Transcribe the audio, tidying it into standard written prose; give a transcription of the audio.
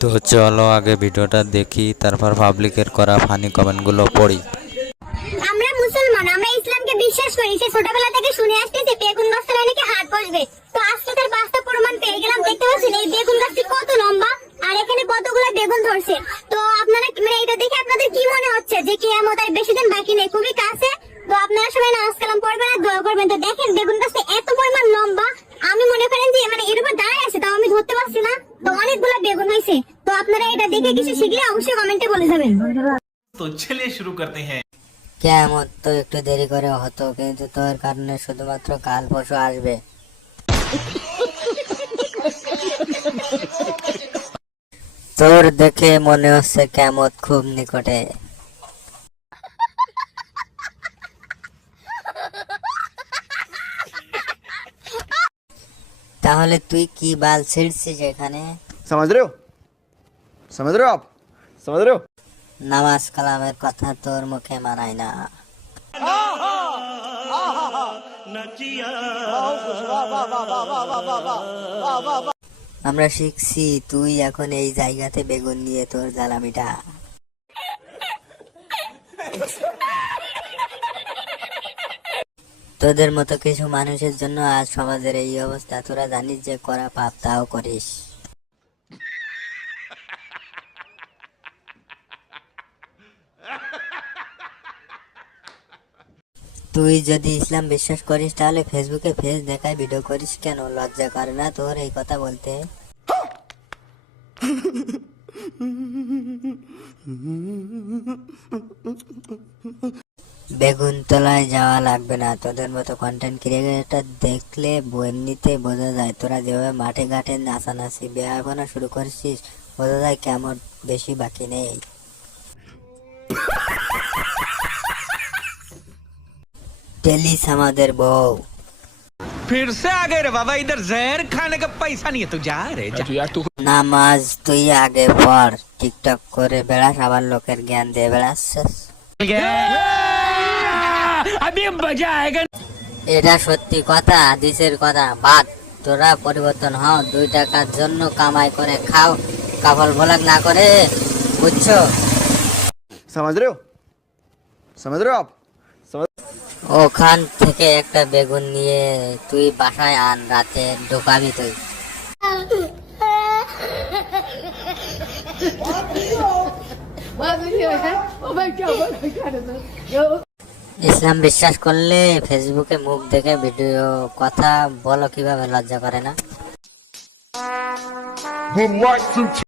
তো চলো আগে ভিডিওটা দেখি, তারপর পাবলিকের করা ফানি কমেন্টগুলো পড়ি। আমরা মুসলমান, আমরা ইসলামকে বিশ্বাস করি। সে ছোটবেলা থেকে শুনে আসতেছে বেগুন গাছটা নাকি হাত বসবে। তো আজকে তার বাস্তব প্রমাণ পেয়ে গেলাম। দেখতে পাচ্ছেন এই বেগুন গাছটি কত লম্বা আর এখানে কতগুলো বেগুন ধরছে। তো আপনারা মানে এটা দেখে আপনাদের কি মনে হচ্ছে যে কিয়ামত আর বেশি দিন বাকি নেই, খুবই কাছে। তো আপনারা সবাই নামাজ কালাম পড়বেন আর দোয়া করবেন। তো দেখেন বেগুন গাছটা এত পরিমাণ লম্বা, আমি মনে করেন যে মানে এর উপর দাঁড়ায় আছে, তাও আমি ধরতে পারছি না। তো অনেকগুলো বেগুন হয়েছে। তো আপনারা এটা দেখে কিছু শিখলে অবশ্যই কমেন্টে বলে যাবেন। तो चलिए शुरू करते हैं। কেয়ামত তো একটু দেরি করে হতো, কিন্তু তোর কারণে শুধুমাত্র কাল পরশু আসবে। তোর দেখে মনে হচ্ছে কেয়ামত খুব নিকটে। তাহলে তুই কি বাল ছিড়ছিস এখানে? समझ रहे हो समझ रहे हो आप समझ रहे हो। নামাজ কালামের কথা তোর মুখে মানায় না। আমরা শিখছি তুই এখন এই জায়গাতে বেগুন নিয়ে তোর জ্বালামিটা। তোদের মতো কিছু মানুষের জন্য আজ সমাজের এই অবস্থা। তোরা জানিস যে করা পাপ, তাও করিস। তুই যদি ইসলাম বিশ্বাস করিস তাহলে ফেসবুকে ফেস দেখায় ভিডিও করিস কেন? লজ্জা করে না তোর এই কথা বলতে? বেগুন তলায় যাওয়া লাগবে না। তোদের মতো কন্টেন্ট ক্রিয়েটর দেখলে এমনিতে বোঝা যায় তোরা যেভাবে মাঠে ঘাটে নাচানাচি বেহায়াপনা শুরু করছিস, বোঝা যায় কেমন বেশি বাকি নেই। টেলিস আমাদের বউ। फिर से आ गए रे बाबा, इधर जहर खाने का पैसा नहीं है, तू जा रे जा। নামাজ তুই আগে পড়, টিকটক করে বেড়াস আবার লোকের জ্ঞান দিয়ে বেড়াচ্ছিস। अभी मजा आएगा। এটা সত্যি কথা, হাদিসের কথা বাদ। তোরা পরিবর্তন হও, 2 টাকার জন্য কামাই করে খাও, কাফল ভোলাক না করে, বুঝছো? समझ रहे हो समझ रहे हो आप। ওখান থেকে একটা বেগুন নিয়ে তুই বাসায় আন, রাতে ঢোকাবি তুই। ইসলাম বিশ্বাস করলে ফেসবুকে মুখ দেখে ভিডিও কথা বলো, কিভাবে লজ্জা করে না?